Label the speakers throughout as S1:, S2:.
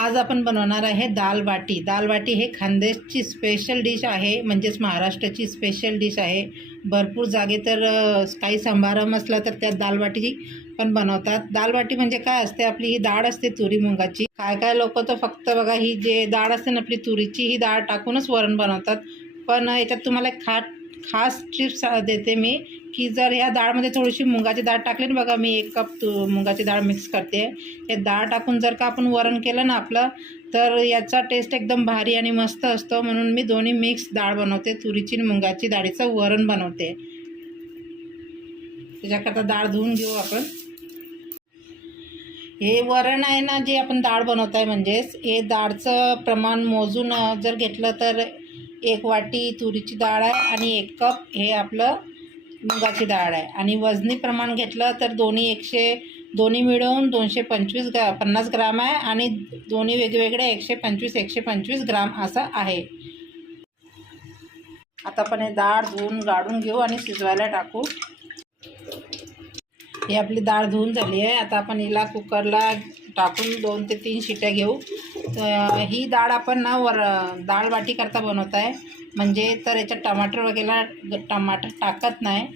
S1: आज आपण बनवणार आहे दाल बाटी दाल बाटी हे खानदेशची स्पेशल डिश आहे म्हणजेच महाराष्ट्राची स्पेशल डिश आहे. भरपूर जागे तर काही समारंभ असला तर त्यात दाल बाटी पण बनवतात. दाल बाटी म्हणजे काय असते? आपली ही डाळ असते तुरी मुंगाची. काय काय लोक तर फक्त बघा ही जे डाळ असते ना आपली तुरीची ही डाळ टाकूनच वरण बनवतात. पण याच्यात तुम्हाला एक खाट खास टिप्स देते मी की जर ह्या डाळमध्ये थोडीशी मुगाची डाळ टाकली ना बघा मी एक कप तू मुगाची डाळ मिक्स करते. हे डाळ टाकून जर का आपण वरण केलं ना आपलं तर याचा टेस्ट एकदम भारी आणि मस्त असतो. म्हणून मी दोन्ही मिक्स डाळ बनवते तुरीची आणि मुगाची डाळीचं वरण बनवते. त्याच्याकरता डाळ धुवून घेऊ आपण. हे वरण आहे ना जे आपण डाळ बनवत आहे म्हणजेच हे डाळचं प्रमाण मोजून जर घेतलं तर एक वाटी तुरीची डाळ आहे आणि एक कप हे आपलं मुगाची डाळ आहे. आणि वजनी प्रमाण घेतलं तर दोन्ही एकशे दोन्ही मिळून दोनशे पंचवीस ग्रा पन्नास ग्राम आहे आणि दोन्ही वेगवेगळे एकशे पंचवीस एकशे पंचवीस ग्राम असं आहे. आता आपण हे डाळ धुवून गाळून घेऊ आणि शिजवायला टाकू. ही आपली डाळ धुवून झाली आहे. आता आपण हिला कुकरला टाकून दोन ते तीन शिट्या घेऊ. तर ही डाळ आपण ना वर डाळ बाटी करता बनवत आहे. म्हणजे तर याच्यात टमाटर वगैरे टमाटर टाकत नाही.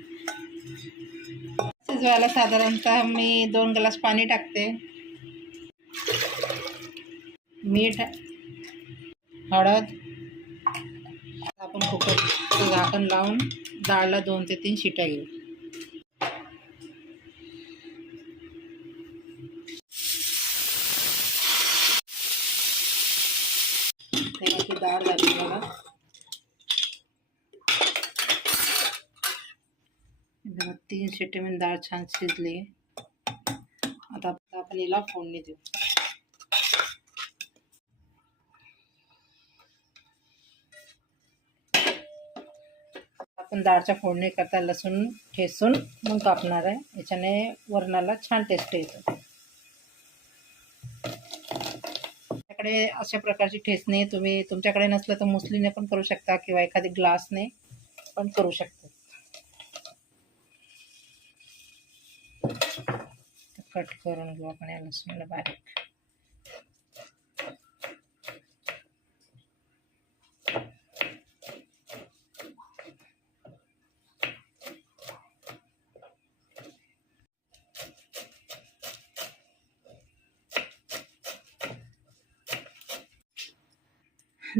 S1: शिजवायला साधारणतः मी दोन ग्लास पाणी टाकते. मीठ हळद आता आपण कुकर झाकण लावून डाळला दोन ते तीन शिट्या घेऊ. डाळ झाली बघा बघा, तीन शिट्टीमध्ये डाळ छान शिजली आता आपण हिला फोडणी देऊ आपण डाळच्या फोडणी करता लसूण ठेसून मग कापणार आहे. याच्याने वरणाला छान टेस्ट येतो. आपल्याकडे अशा प्रकारची ठेचणी तुम्ही तुमच्याकडे नसलं तर मुसलीने पण करू शकता किंवा एखादी ग्लासने पण करू शकता. कट करून घेऊ आपण या लसूणला बारीक.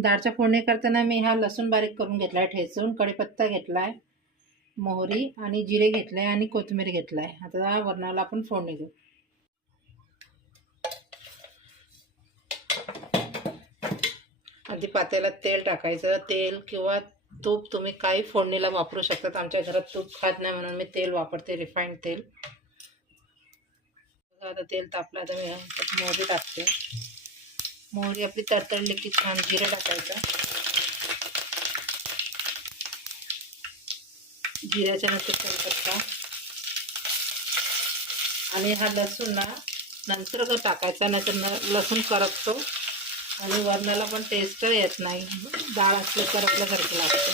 S1: डाळच्या फोडणी करताना मी हा लसूण बारीक करून घेतला आहे ठेचून कढीपत्ता घेतला आहे मोहरी आणि जिरे घेतले आहे आणि कोथिंबीर घेतला आहे आता वरणाला आपण फोडणी देऊ. आधी पातेला तेल टाकायचं. तेल किंवा तूप तुम्ही काही फोडणीला वापरू शकतात. आमच्या घरात तूप खात नाही म्हणून मी तेल वापरते रिफाईंड तेल. आता तेल तापलं आता मी मोहरी टाकते. मोहरी आपली तडतडली की छान जिरं टाकायचं. जिऱ्याच्या नंतर कढीपत्ता आणि हा लसूण ना नंतर जर टाकायचा नाही तर न लसूण करपतो. आणि वरणाला पण टेस्ट येत नाही. डाळ असलं करपल्यासारखं लागतं.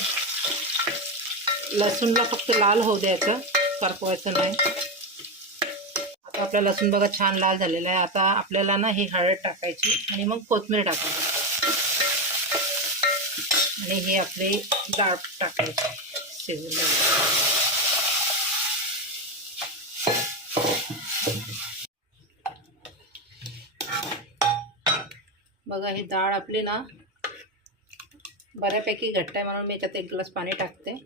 S1: लसूणला फक्त लाल होऊ द्यायचं करपवायचं नाही. आपला लसूण बघा छान लाल झालेला आहे. आता आपल्याला ना ही हळद टाकायची आणि मग कोथमीर टाकायची. आणि ही आपली डाळ टाकायची. शिजून बघा ही डाळ आपली ना बऱ्यापैकी घट्ट आहे म्हणून मी याच्यात एक ग्लास पाणी टाकते.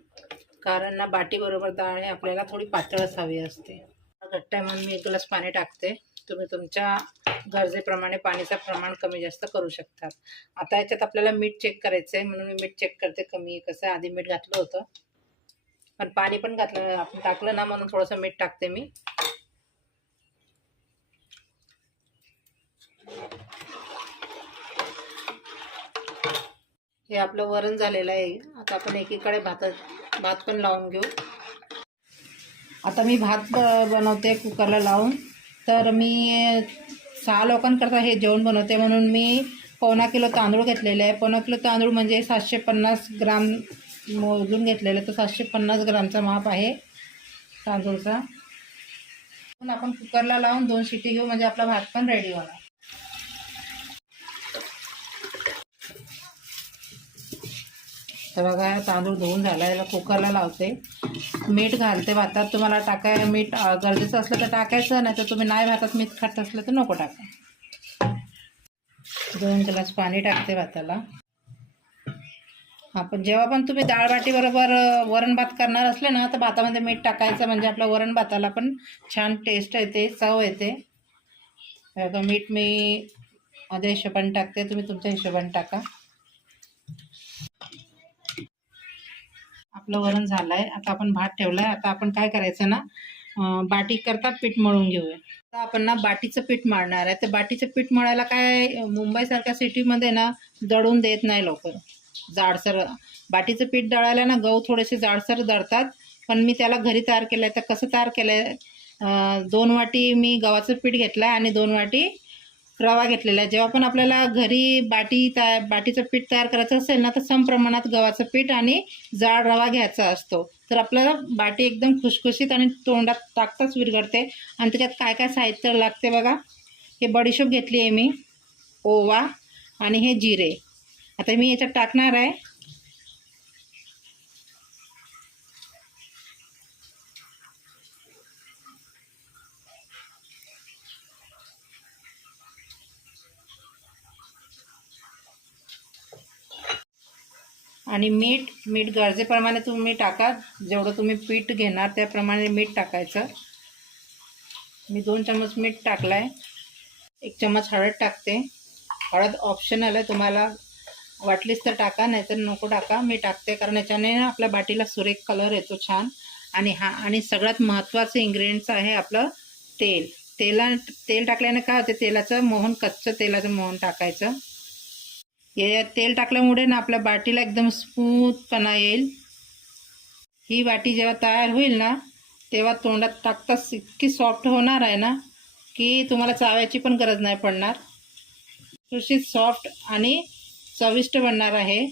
S1: कारण ना बाटीबरोबर डाळ हे आपल्याला थोडी पातळच हवी असते. घट्ट आहे म्हणून मी एक ग्लास पाणी टाकते. तुम्ही तुमच्या गरजेप्रमाणे पाणीचं प्रमाण कमी जास्त करू शकतात आता याच्यात आपल्याला मीठ चेक करायचं आहे म्हणून मी मीठ चेक करते कमी. कसं आधी मीठ घातलं होतं. पण पाणी पण घातलं आपण टाकलं ना म्हणून थोडंसं मीठ टाकते मी. हे आपलं वरण झालेलं आहे. आता आपण एकीकडे भात भात पण लावून घेऊ. आता मी भात बनवते कुकरला लावून. तर मी सहा लोकांकरता हे जेवण बनवते. म्हणून मी पावणा किलो तांदूळ घेतलेले आहे. पावणा किलो तांदूळ म्हणजे सातशे पन्नास ग्राम मोजून घेतलेलं आहे. तर सातशे पन्नास ग्रामचा माप आहे तांदूळचा. पण आपण कुकरला लावून दोन शिटी घेऊ. म्हणजे आपला भात पण रेडी होणार. तर बघा तांदूळ धुवून झाला याला कुकरला लावते. मीठ घालते भातात. तुम्हाला टाकाय मीठ गरजेचं असलं तर टाकायचं नाही तर तुम्ही नाही भातात मीठ खात असलं तर नको टाका. दोन ग्लास पाणी टाकते भाताला. आपण जेव्हा पण तुम्ही डाळ बाटीबरोबर वरण भात करणार असले ना तर भातामध्ये मीठ टाकायचं म्हणजे आपलं वरण भाताला पण छान टेस्ट येते चव येते. मीठ मी माझ्या हिशोबाने टाकते. तुम्ही तुमच्या हिशोबाने टाका. आपलं वरण झालं आहे आता आपण भात ठेवला आहे आता आपण काय करायचं ना बाटी करता पीठ मळून घेऊया. आता आपण ना बाटीचं पीठ मळणार आहे. तर बाटीचं पीठ मळायला काय मुंबईसारख्या सिटीमध्ये ना दळून देत नाही लवकर जाडसर बाटीचं पीठ दळायला ना गहू थोडेसे जाडसर दळतात पण मी त्याला घरी तयार केलं आहे तर कसं तयार केलं आहे दोन वाटी मी गव्हाचं पीठ घेतलं आहे आणि दोन वाटी रवा घेतलेला आहे. जेव्हा पण आपल्याला घरी बाटी तया बाटीचं पीठ तयार करायचं असेल ना तर सम प्रमाणात गव्हाचं पीठ आणि जाड रवा घ्यायचा असतो. तर आपल्याला बाटी एकदम खुसखुशीत आणि तोंडात टाकताच विरघळते. आणि त्याच्यात काय काय साहित्य लागते बघा. हे बडीशोप घेतली आहे मी. ओवा आणि हे जिरे. आता मी याच्यात टाकणार आहे. आणि मीठ मीठ गरजेप्रमाणे तुम्ही टाका. जेवढं तुम्ही पीठ घेणार त्याप्रमाणे मीठ टाकायचं. मी दोन चमच मीठ टाकला आहे एक चमच हळद टाकते. हळद ऑप्शनल आहे तुम्हाला वाटलीच तर टाका नाहीतर नको टाका. मी टाकते कारण याच्याने ना आपल्या बाटीला सुरेख कलर येतो छान. आणि हा आणि सगळ्यात महत्त्वाचं इन्ग्रेडियंट्स आहे आपलं तेल. तेला तेल टाकल्याने काय होते? तेलाचं मोहन कच्चं तेलाचं मोहन टाकायचं. हे तेल टाकल्यामुळे ना आपल्या बाटीला एकदम स्मूथपणा येईल. ही बाटी जेव्हा तयार होईल ना तेव्हा तोंडात टाकताच इतकी सॉफ्ट होणार आहे ना की तुम्हाला चावायची पण गरज नाही पडणार. सुशीत सॉफ्ट आणि चविष्ट बनणार आहे.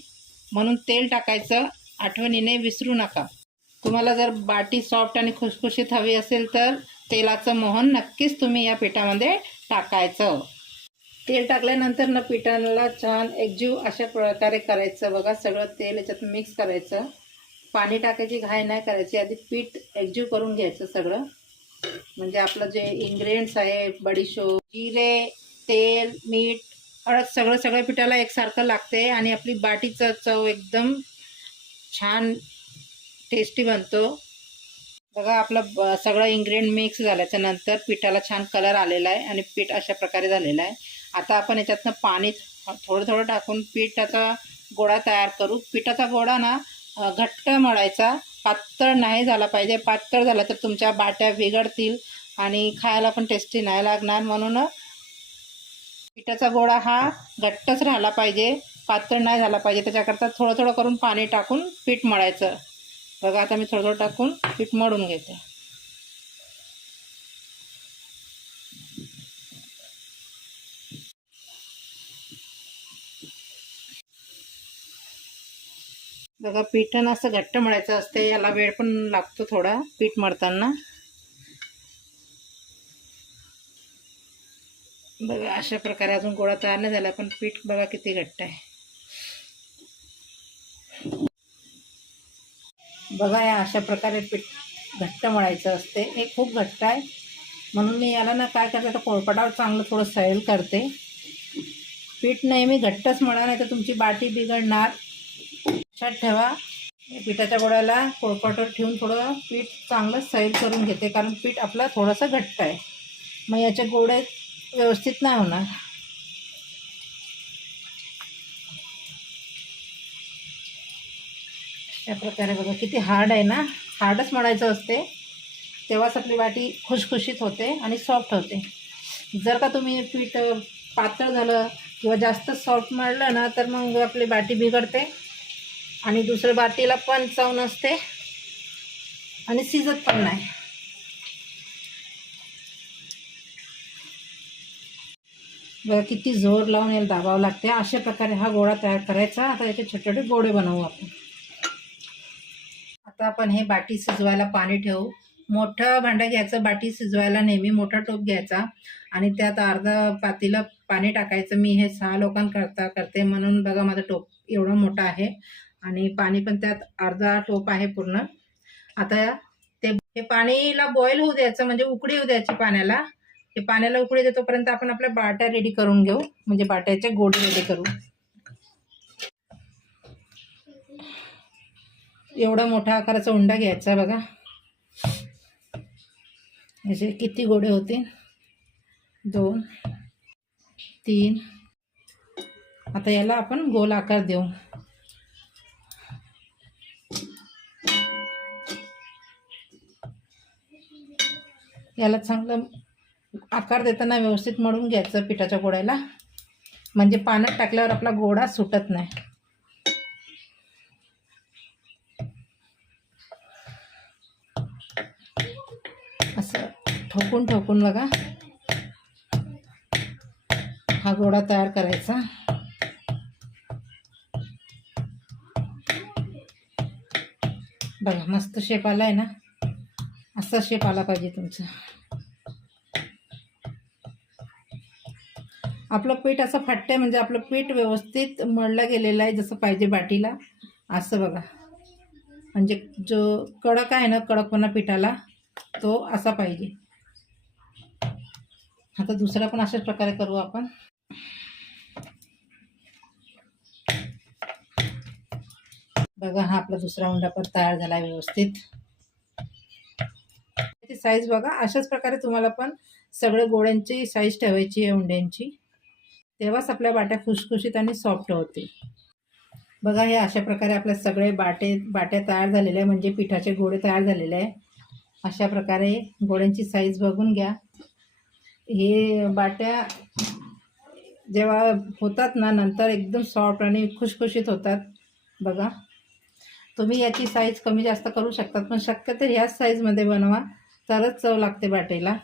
S1: म्हणून तेल टाकायचं आठवणीने विसरू नका. तुम्हाला जर बाटी सॉफ्ट आणि खुसखुशीत हवी असेल तर तेलाचं मोहन नक्कीच तुम्ही या पिठामध्ये टाकायचं. तेल टाकल्यानंतर ना पिठाला छान एकजीव अशा प्रकारे करायचं. बघा सगळं तेल याच्यात मिक्स करायचं. पाणी टाकायची घाय नाही करायची. आधी पीठ एकजीव करून घ्यायचं सगळं. म्हणजे आपलं जे इन्ग्रेडियंट्स आहे बडीशो जिरे तेल मीठ हळद सगळं सगळ्या पिठाला एकसारखं लागते आणि आपली बाटीचं चव एकदम छान टेस्टी बनतो. बघा आपलं ब- सगळं इन्ग्रेडियंट मिक्स झाल्याच्यानंतर पिठाला छान कलर आलेला आहे आणि पीठ अशा प्रकारे झालेलं आहे. आता आपण याच्यातनं पाणी थोडं थोडं टाकून पिठाचा गोळा तयार करू. पिठाचा गोळा ना घट्ट मळायचा. पातळ नाही झाला पाहिजे. पातळ झाला तर तुमच्या बाट्या बिघडतील आणि खायला पण टेस्टी नाही लागणार. म्हणून पिठाचा गोळा हा घट्टच राहिला पाहिजे. पातळ नाही झाला पाहिजे. त्याच्याकरता थोडं थोडं करून पाणी टाकून पीठ मळायचं. बघा आता मी थोडं थोडं टाकून पीठ मळून घेते. बघा पिठन असं घट्ट मळायचं असते याला वेळ पण लागतो थोडा पीठ मळताना. बघा अशा प्रकारे अजून गोळा तयार नाही झाला पण पीठ बघा किती घट्ट आहे. बघा या अशा प्रकारे पीठ घट्ट मळायचं असते हे खूप घट्ट आहे. म्हणून मी याला ना काय करते तर पोळपाटावर चांगलं थोडं सैल करते. पीठ नेहमी घट्टच मळा नाही तर तुमची बाटी बिघडणार. लक्षात ठेवा. पिठाच्या गोळ्याला पोळपाटावर ठेवून थोडं पीठ चांगलं सैल करून घेते कारण पीठ आपला थोडंसं घट्ट आहे. मग याचे गोळे व्यवस्थित नाही होणार. अशा प्रकारे बघा किती हार्ड आहे ना? हार्डच म्हणायचं असते. तेव्हाच आपली वाटी खुशखुशीत होते आणि सॉफ्ट होते. जर का तुम्ही पीठ पातळ झालं किंवा जास्त सॉफ्ट मळलं ना तर मग आपली बाटी बिघडते. आणि दुसऱ्या बाटीला पण चव नसते. आणि शिजत पण नाही. बघा किती जोर लावून याला दाबावं लागते. अशा प्रकारे हा गोळा तयार करायचा. आता याचे छोटे छोटे गोळे बनवू आपण. आता आपण हे बाटी शिजवायला पाणी ठेवू. मोठं भांडं घ्यायचं बाटी शिजवायला नेहमी मोठा टोप घ्यायचा. आणि त्यात अर्धा पातीला पाणी टाकायचं. मी हे सहा लोकांकरता करते. म्हणून बघा माझं टोप एवढं मोठं आहे. आणि पाणी पण त्यात अर्धा टोप आहे पूर्ण. आता ते हे पाणीला बॉईल होऊ द्यायचं म्हणजे उकळी होऊ द्यायची पाण्याला. ते पाण्याला उकळी देतोपर्यंत आपण आपल्या बाट्या रेडी करून घेऊ. म्हणजे बाट्याच्या गोड रेडी करू. एवढा मोठा आकाराचा उंडा घ्यायचा बघा. असे किती गोडे होते दोन तीन. आता याला आपण गोल आकार देऊ. याला चांगलं आकार देताना व्यवस्थित मळून घ्यायचं पिठाच्या गोळ्याला. म्हणजे पाण्यात टाकल्यावर आपला गोळा सुटत नाही. असं ठोकून ठोकून बघा. हा गोळा तयार करायचा. बघा मस्त शेप आला आहे ना. असा शेप आला पाहिजे तुमचा. आपलं पीठ असं फाटतंय म्हणजे आपलं पीठ व्यवस्थित मळलं गेलेलं आहे जसं पाहिजे बाटीला. असं बघा. म्हणजे जो कडक आहे ना कडकपणा पिठाला तो असा पाहिजे. आता दुसरा पण अशाच प्रकारे करू आपण. बघा हा आपला दुसरा उंडा पण तयार झाला आहे व्यवस्थित. साईज बघा. अशाच प्रकारे तुम्हाला पण सगळ्या गोळ्यांची साईज ठेवायची आहे उंड्यांची. तेव्हाच आपल्या बाट्या खुशखुशीत आणि सॉफ्ट होतील. बघा हे अशा प्रकारे आपल्या सगळे बाटे बाट्या तयार झालेल्या आहे म्हणजे पिठाचे गोळे तयार झालेले आहे. अशा प्रकारे गोळ्यांची साईज बघून घ्या. हे बाट्या जेव्हा होतात ना नंतर एकदम सॉफ्ट आणि खुशखुशीत होतात. बघा. तुम्ही याची साईज कमी जास्त करू शकतात पण शक्य तर ह्याच साईजमध्ये बनवा. तरच चव लागते बाटेला.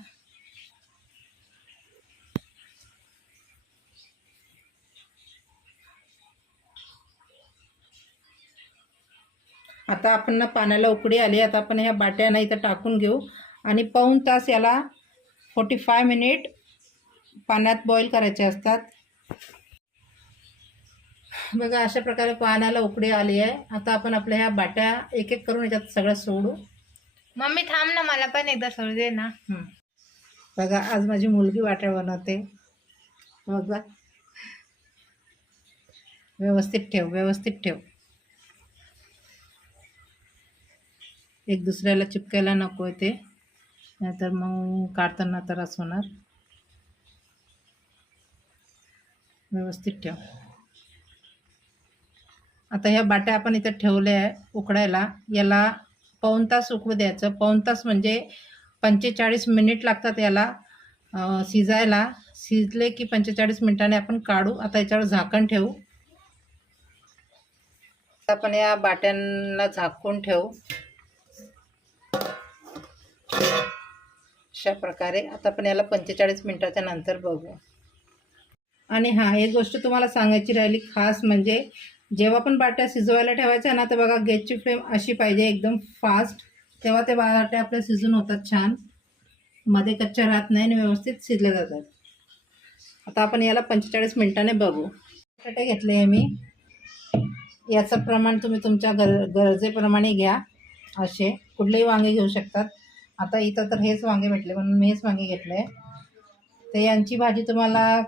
S1: आता आपण ना पाण्याला उकडी आली आता आपण ह्या बाट्याना इथं टाकून घेऊ. आणि पाऊण तास याला फोर्टी फाय मिनिट पाण्यात बॉईल करायचे असतात. बघा अशा प्रकारे पाण्याला उकडी आली आहे. आता आपण आपल्या ह्या बाट्या एक एक करून याच्यात सगळं सोडू.
S2: मम्मी थांब ना मला पण एकदा सोडू दे ना.
S1: हं. बघा आज माझी मुलगी वाट्या बनवते. बघा. व्यवस्थित ठेव व्यवस्थित ठेव. एक दुसऱ्याला चिपकायला नको आहे ते. नाहीतर मग काढताना त्रास होणार. व्यवस्थित ठेव. आता ह्या बाट्या आपण इथं ठेवल्या आहे उकडायला. याला पाऊण तास उकळू द्यायचं. पाऊण तास म्हणजे पंचेचाळीस मिनिट लागतात याला शिजायला. शिजले की पंचेचाळीस मिनिटाने आपण काढू. आता याच्यावर झाकण ठेवू. आता आपण या बाट्यांना झाकून ठेवू. अशा प्रकारे. आता आपण याला पंचेचाळीस मिनिटाच्या नंतर बघू. आणि हां एक गोष्ट तुम्हाला सांगायची राहिली खास म्हणजे जेव्हा पण बाट्या शिजवायला ठेवायच्या ना तर बघा गॅसची फ्लेम अशी पाहिजे एकदम फास्ट. तेव्हा ते बाट्या आपल्या शिजून होतात छान. मध्ये कच्च्या राहत नाही आणि व्यवस्थित शिजले जातात. आता आपण याला पंचेचाळीस मिनिटाने बघू. बटाटे घेतले आहे मी. याचं प्रमाण तुम्ही तुमच्या गर गरजेप्रमाणे घ्या. असे. कुठलेही वांगे घेऊ शकतात. आता इथं तर हेच वांगे भेटले म्हणून मी हेच वांगे घेतले. तर यांची भाजी तुम्हाला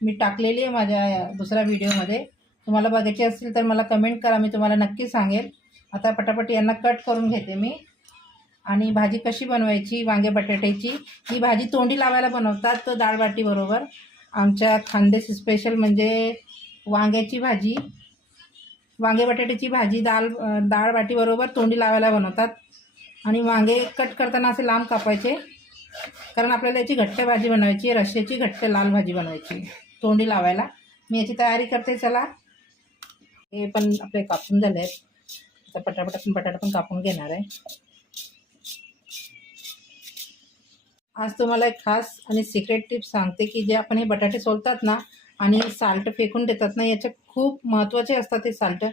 S1: मी टाकलेली आहे माझ्या दुसऱ्या व्हिडिओमध्ये. तुम्हाला बघायची असेल तर मला कमेंट करा मी तुम्हाला नक्की सांगेल. आता पटापट यांना कट करून घेते मी. आणि भाजी कशी बनवायची वांगे बटाट्याची ही भाजी तोंडी लावायला बनवतात डाळबाटीबरोबर आमच्या खानदेश स्पेशल म्हणजे वांग्याची भाजी वांगे बटाट्याची भाजी दाल डाळ बाटीबरोबर तोंडी लावायला बनवतात. आणि वांगे कट करताना असे लांब कापायचे कारण आपल्याला याची घट्ट भाजी बनवायची रश्श्याची घट्ट लाल भाजी बनवायची तोंडी लावायला. मी याची तयारी करते चला. हे पण आपले कापून झाले आहेत आता पटापट आपण बटाटा पण कापून घेणार आहे. आज तुम्हाला एक खास आणि सिक्रेट टिप सांगते की जे आपण हे बटाटे सोलतात ना आणि साल्ट फेकून देतात ना याचे खूप महत्त्वाचे असतात हे साल्ट.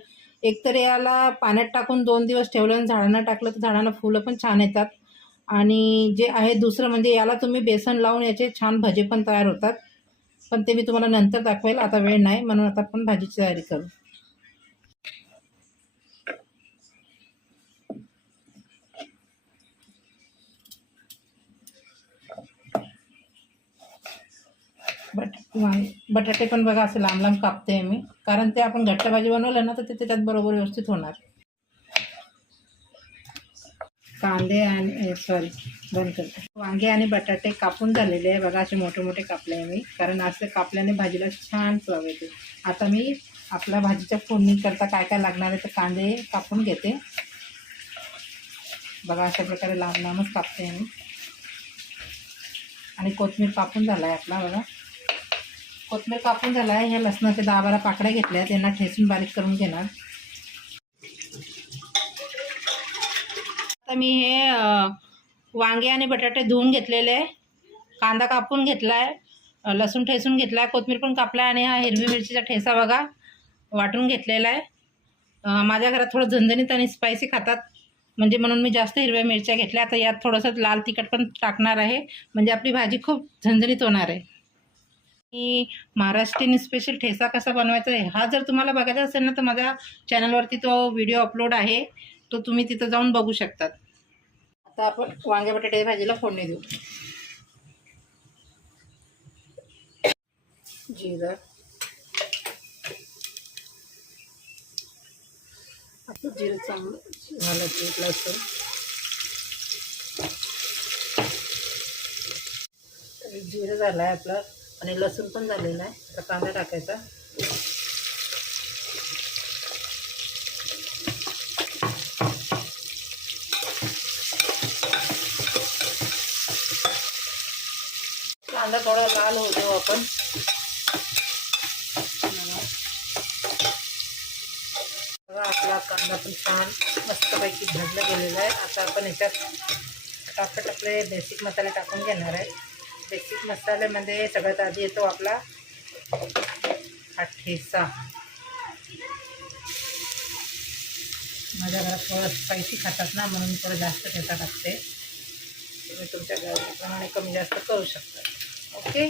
S1: एकतर याला पाण्यात टाकून दोन दिवस ठेवलं आणि झाडांना टाकलं तर झाडांना फुलं पण छान येतात. आणि जे आहे दुसरं म्हणजे याला तुम्ही बेसन लावून याचे छान भजे पण तयार होतात. पण ते मी तुम्हाला नंतर दाखवेल आता वेळ नाही म्हणून आता आपण भाजीची तयारी करू. बट बटाटे पण बघा असं लांब लांब कापते मी कारण ते आपण घट्ट भाजी बनवलं ना तर ते त्याच्यात बरोबर व्यवस्थित होणार. कांदे आणि सॉरी बंद करते. वांगे आणि बटाटे कापून झालेले आहे. बघा असे मोठे मोठे कापले आहे मी. कारण असे कापल्याने भाजीला छान चव येते. आता मी आपल्या भाजीच्या फोडणी करता काय काय लागणार आहे तर कांदे कापून घेते. बघा अशा प्रकारे लांब लांबच कापते मी. आणि कोथिंबीर कापून झाला आहे आपला बघा. कोथमीर कापून झाला आहे. ह्या लसणाच्या दहा बारा पाकड्या घेतल्या आहेत त्यांना ठेसून बारीक करून घेणार. आता मी हे वांगे आणि बटाटे धुवून घेतलेले आहे. कांदा कापून घेतला आहे लसूण ठेसून घेतला आहे कोथमीर पण कापला आणि हा हिरवी मिरचीचा ठेसा बघा वाटून घेतलेला आहे. माझ्या घरात थोडं झणझणीत आणि स्पायसी खातात. म्हणजे म्हणून मी जास्त हिरव्या मिरच्या घेतल्या. आता यात थोडंसं लाल तिखट पण टाकणार आहे. म्हणजे आपली भाजी खूप झणझणीत होणार आहे. आणि महाराष्ट्रीयन स्पेशल ठेसा कसा बनवायचा आहे हा जर तुम्हाला बघायचा असेल ना तर माझ्या चॅनलवरती तो व्हिडिओ अपलोड आहे. तो तुम्ही तिथं जाऊन बघू शकतात. आता आपण वांगे बटाटे भाजीला फोडणी देऊ. जिरं. आपलं जिरं चांगलं झालं ते लसूण. जिरं झालं आहे आपलं. आणि लसूण पण झालेलं आहे. आता कांदा टाकायचा. कांदा थोडा लाल होऊ देऊ आपण. आपला कांदा पण छान मस्तपैकी भाजला गेलेला आहे. आता आपण ह्याच्यात टाकले आपले बेसिक मसाले टाकून घेणार आहे. बेसिक मसाल्यामध्ये सगळ्यात आधी येतो आपला हा ठेचा माझ्या घरात थोडं स्पायसी खातात ना म्हणून थोडं जास्त ठेचा टाकते तुम्ही तुमच्या घराप्रमाणे कमी जास्त करू शकता. ओके?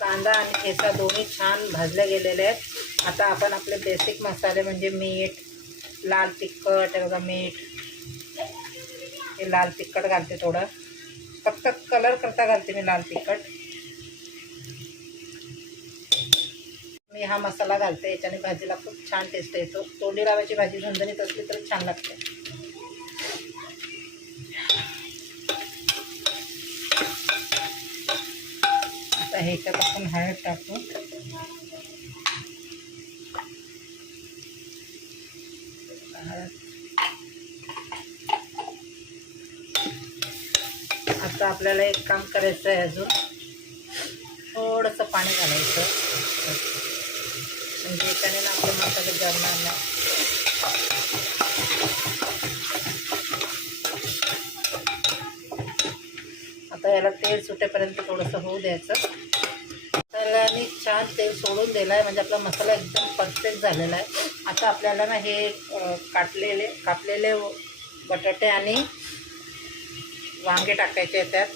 S1: कांदा आणि ठेचा दोन्ही छान भाजले गेलेले आहेत. आता आपण आपले बेसिक मसाले म्हणजे मीठ लाल तिखट बघा मीठ हे लाल तिखट घालते थोडं. फक्त कलर करता घालते मी लाल तिखट. मी हा मसाला घालते याच्याने भाजीला खूप छान टेस्ट येतो. तोंडी लावायची भाजी झणझणीत असली तर छान लागते. आता ह्याच्यात आपण हळद टाकू हळद आता आपल्याला एक काम करायचं आहे अजून. थोडंसं पाणी घालायचं. म्हणजे एकाने ना आपले मसाले जमणार नाही आता याला तेल सुटेपर्यंत थोडंसं होऊ द्यायचं. त्याला मी छान तेल सोडून दिलं आहे म्हणजे आपला मसाला एकदम परफेक्ट झालेला आहे. आता आपल्याला ना हे काटलेले कापलेले बटाटे आणि वांगे टाकायचे त्यात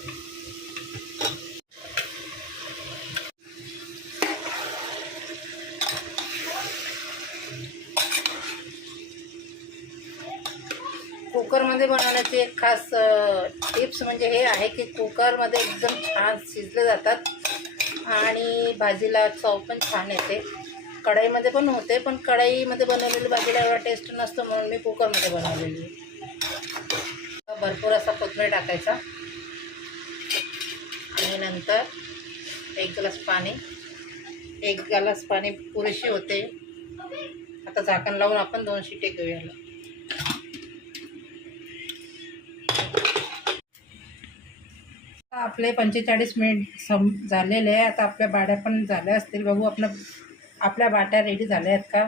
S1: कुकरमध्ये बनवण्याची एक खास टिप्स म्हणजे हे आहे की कुकरमध्ये एकदम छान शिजले जातात आणि भाजीला चव पण छान येते कढईमध्ये पण होते पण कढईमध्ये बनवलेली भाजीला एवढा टेस्ट नसतो म्हणून मी कुकरमध्ये बनवलेली आहे. भरपूर असा कोथमीर टाकायचा. आणि नंतर एक ग्लास पाणी एक ग्लास पाणी पुरेशी होते. आता झाकण लावून आपण दोन शिटे घेऊया आपले पंचेचाळीस मिनिट सम झालेले आहे. आता आपल्या बाड्या पण झाल्या असतील. बघू आपलं आपल्या बाट्या रेडी झाल्या आहेत का?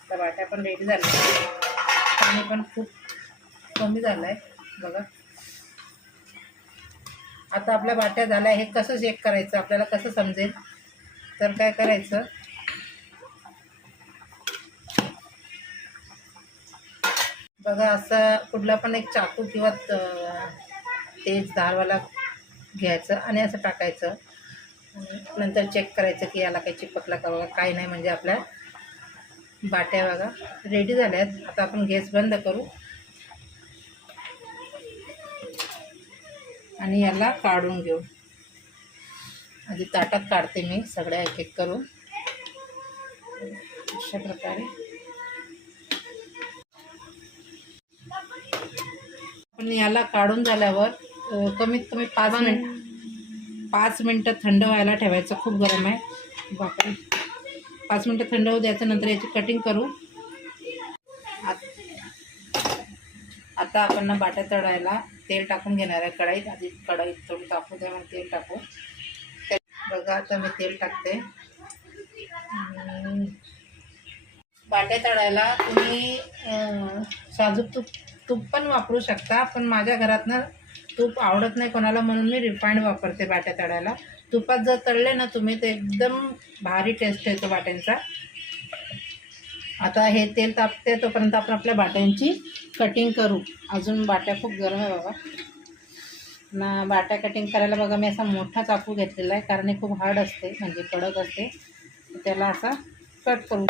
S1: आपल्या बाट्या पण रेडी झाल्या पाणी पण खूप कमी झालं आहे बघा. आता आपल्या बाट्या झाल्या हे कसं चेक करायचं? आपल्याला कसं समजेल? तर काय करायचं? बघा असा कुठला पण एक चाकू किंवा तेज धारवाला घ्यायचं आणि असं टाकायचं. नंतर चेक करायचं की याला काही चिपकला का बघा. काही नाही म्हणजे आपल्या बाट्या बघा. रेडी झाल्या आहेत आता आपण गॅस बंद करू. आणि याला काढून घेऊ. आधी ताटात काढते मी सगळ्या एक एक करून. अशा प्रकारे. पण याला काढून झाल्यावर कमीत कमी पाच मिनिट पाच मिनटं थंड व्हायला ठेवायचं खूप गरम आहे. बापरे. पाच मिनटं थंड होऊ द्यायचं नंतर याची कटिंग करू. आत- आता आपण ना बाट्या तळायला तेल टाकून घेणार आहे कढाईत आधी कढाईत थोडी टाकू द्या मग तेल टाकू. बघा आता मी तेल टाकते. बाटे बाट्या तळायला तुम्ही अं, साजूक तूप तूप पण वापरू शकता पण माझ्या घरातनं तूप आवडत नाही कोणाला म्हणून मी रिफाईंड वापरते बाट्या तळायला. तुपात जर तळले ना तुम्ही तर एकदम भारी टेस्ट येतो बाट्यांचा आता हे तेल तापते तोपर्यंत आपण आपल्या बाट्यांची कटिंग करू. अजून बाट्या खूप गरम आहे बाबा. ना बाट्या कटिंग करायला बघा मी असा मोठा चाकू घेतलेला आहे कारण हे खूप हार्ड असते म्हणजे कडक असते. त्याला असा कट करू.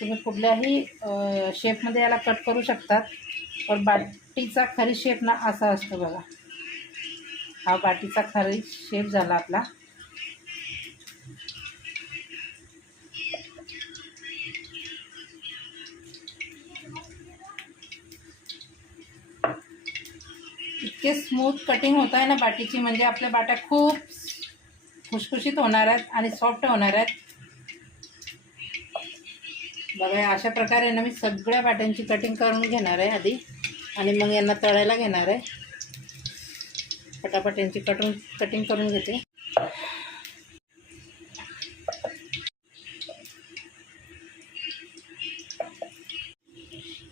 S1: तुम्ही कुठल्याही शेपमध्ये याला कट करू शकतात पण बाटीचा खरी शेप ना असा असतो बघा. हा बाटीचा खरी शेप झाला आपला. इतके स्मूथ कटिंग होत आहे ना बाटीची म्हणजे आपल्या बाट्या खूप खुशखुशीत होणार आहेत आणि सॉफ्ट होणार आहेत. बघा अशा प्रकारे ना मी सगळ्या बाट्यांची कटिंग करून घेणार आहे आधी आणि मग यांना तळायला घेणार आहे. पटापट यांची कटून कटिंग करून घेते.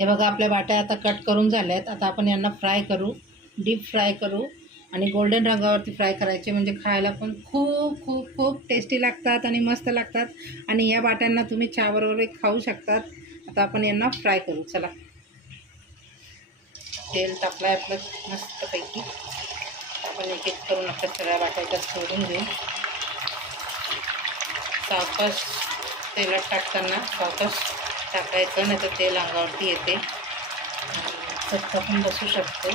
S1: हे बघा आपल्या बाट्या आता कट करून झाल्या आहेत आता आपण यांना फ्राय करू. डीप फ्राय करू आणि गोल्डन रंगावरती फ्राय करायचे. म्हणजे खायला पण खूप खूप खूप टेस्टी लागतात आणि मस्त लागतात. आणि या बाट्यांना तुम्ही चहाबरोबर खाऊ शकतात. आता आपण यांना फ्राय करू. चला. तेल टाकलं आहे आपलं मस्तपैकी. आपण एक एक करून आपल्या सगळ्या बाट्याच्या सोडून घेऊ. सावकाश तेलात टाकताना सावकाश टाकायचं नाही तर तेल अंगावरती येते. चटका पण बसू शकतो.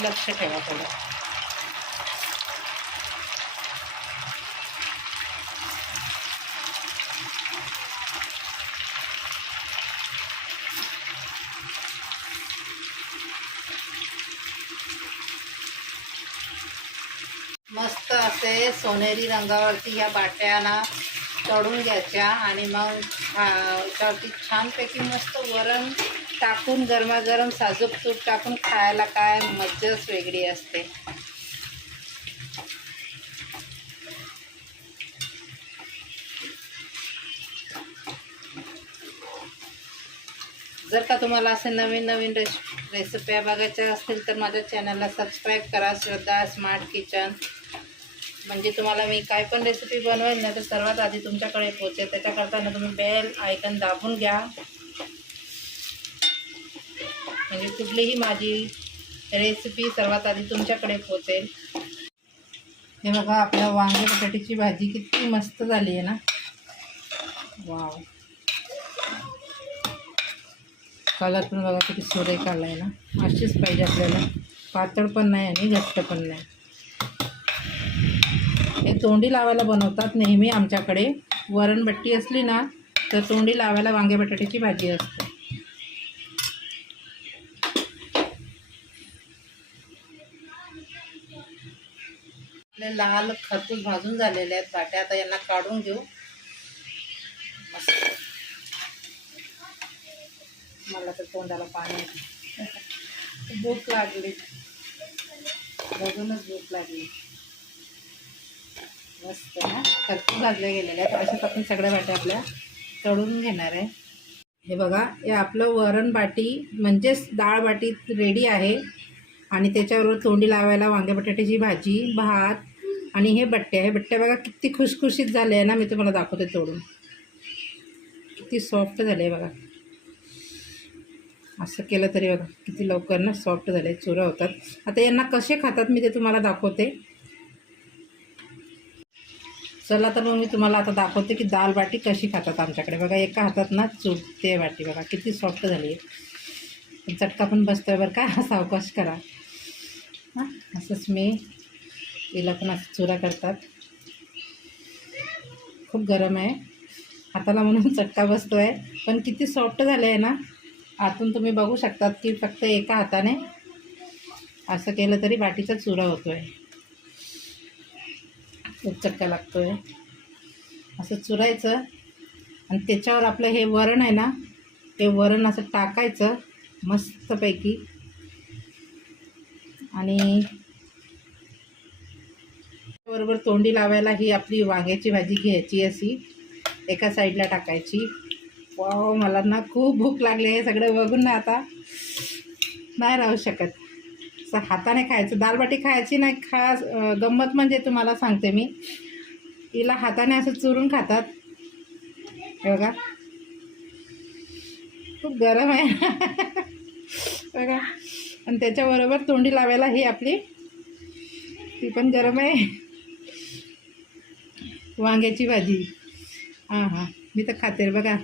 S1: लक्ष मस्त असे सोनेरी रंगावरती ह्या बाट्याना तळून घ्यायच्या आणि मग त्यावरती छानपैकी मस्त वरण टाकून गरमागरम साजूक तूप टाकून खायला काय मज्जाच वेगळी असते. जर का तुम्हाला असे नवीन नवीन रेश रेसिप्या बघायच्या असतील तर माझ्या चॅनलला सबस्क्राईब करा. Shraddha smart kitchen. म्हणजे तुम्हाला मी काय पण रेसिपी बनवेल ना तर सर्वात आधी तुमच्याकडे पोचेल त्याच्याकरता ना तुम्ही बेल आयकन दाबून घ्या. म्हणजे कुठलीही माझी रेसिपी सर्वात आधी तुमच्याकडे पोचेल हे बघा आपल्या वांगे बटाट्याची भाजी किती मस्त झाली आहे ना. वाव कलर पण बघा किती सुरेख आला आहे ना. अशीच पाहिजे आपल्याला. पातळ पण नाही आणि घट्ट पण नाही. हे तोंडी लावायला बनवतात नेहमी आमच्याकडे. वरणबट्टी असली ना तर तोंडी लावायला वांगे बटाट्याची भाजी असते. आपले लाल खरपूस भाजून झालेले आहेत बाट्या आता यांना काढून घेऊ. मला तर तोंडाला पाणी भूक लागली. बघूनच भूक लागली. मस्त ना. खरपूस भाजल्या गेलेल्या आहेत. अशाच आपण सगळ्या बाट्या आपल्या तळून घेणार आहे. हे बघा हे आपलं वरण बाटी म्हणजेच डाळ बाटी रेडी आहे. आणि त्याच्याबरोबर तोंडी लावायला वांगे बटाट्याची भाजी भात आणि हे बट्टे हे बट्टे बघा किती खुशखुशीत झाले आहे ना. मी तुम्हाला दाखवते तोडून. किती सॉफ्ट झाले बघा. असं केलं तरी बघा किती लवकर ना सॉफ्ट झाले. चुरा होतात. आता यांना कसे खातात मी ते तुम्हाला दाखवते. चला तर मग मी तुम्हाला आता दाखवते की दाल बाटी कशी खातात आमच्याकडे. बघा एका हातात ना चुरते बाटी बघा किती सॉफ्ट झाली. आहे चटका पण बसतोय बरं का. सावकाश करा. हां असंच मी हिला पण असं चुरा करतात. खूप गरम आहे. हाताला म्हणून चटका बसतो आहे पण किती सॉफ्ट झाले आहे ना. आतून तुम्ही बघू शकतात की फक्त एका हाताने असं केलं तरी बाटीचा चुरा होतो आहे खूप चक्का लागतो आहे असं चुरायचं. आणि त्याच्यावर आपलं हे वरण आहे ना ते वरण असं टाकायचं मस्तपैकी. आणि बरोबर तोंडी लावायला ही आपली वांग्याची भाजी घ्यायची अशी एका साईडला टाकायची. वाव मला ना खूप भूक लागली आहे सगळं बघून ना आता. नाही राहू शकत. हाताने खायचं. दालबाटी खायची नाही खास गंमत म्हणजे तुम्हाला सांगते मी. तिला हाताने असं चुरून खातात. बघा. खूप गरम आहे. बघा. आणि त्याच्याबरोबर तोंडी लावायला ही आपली ती पण गरम आहे. वांग्याची भाजी. हां हां. मी तर खाते बघा.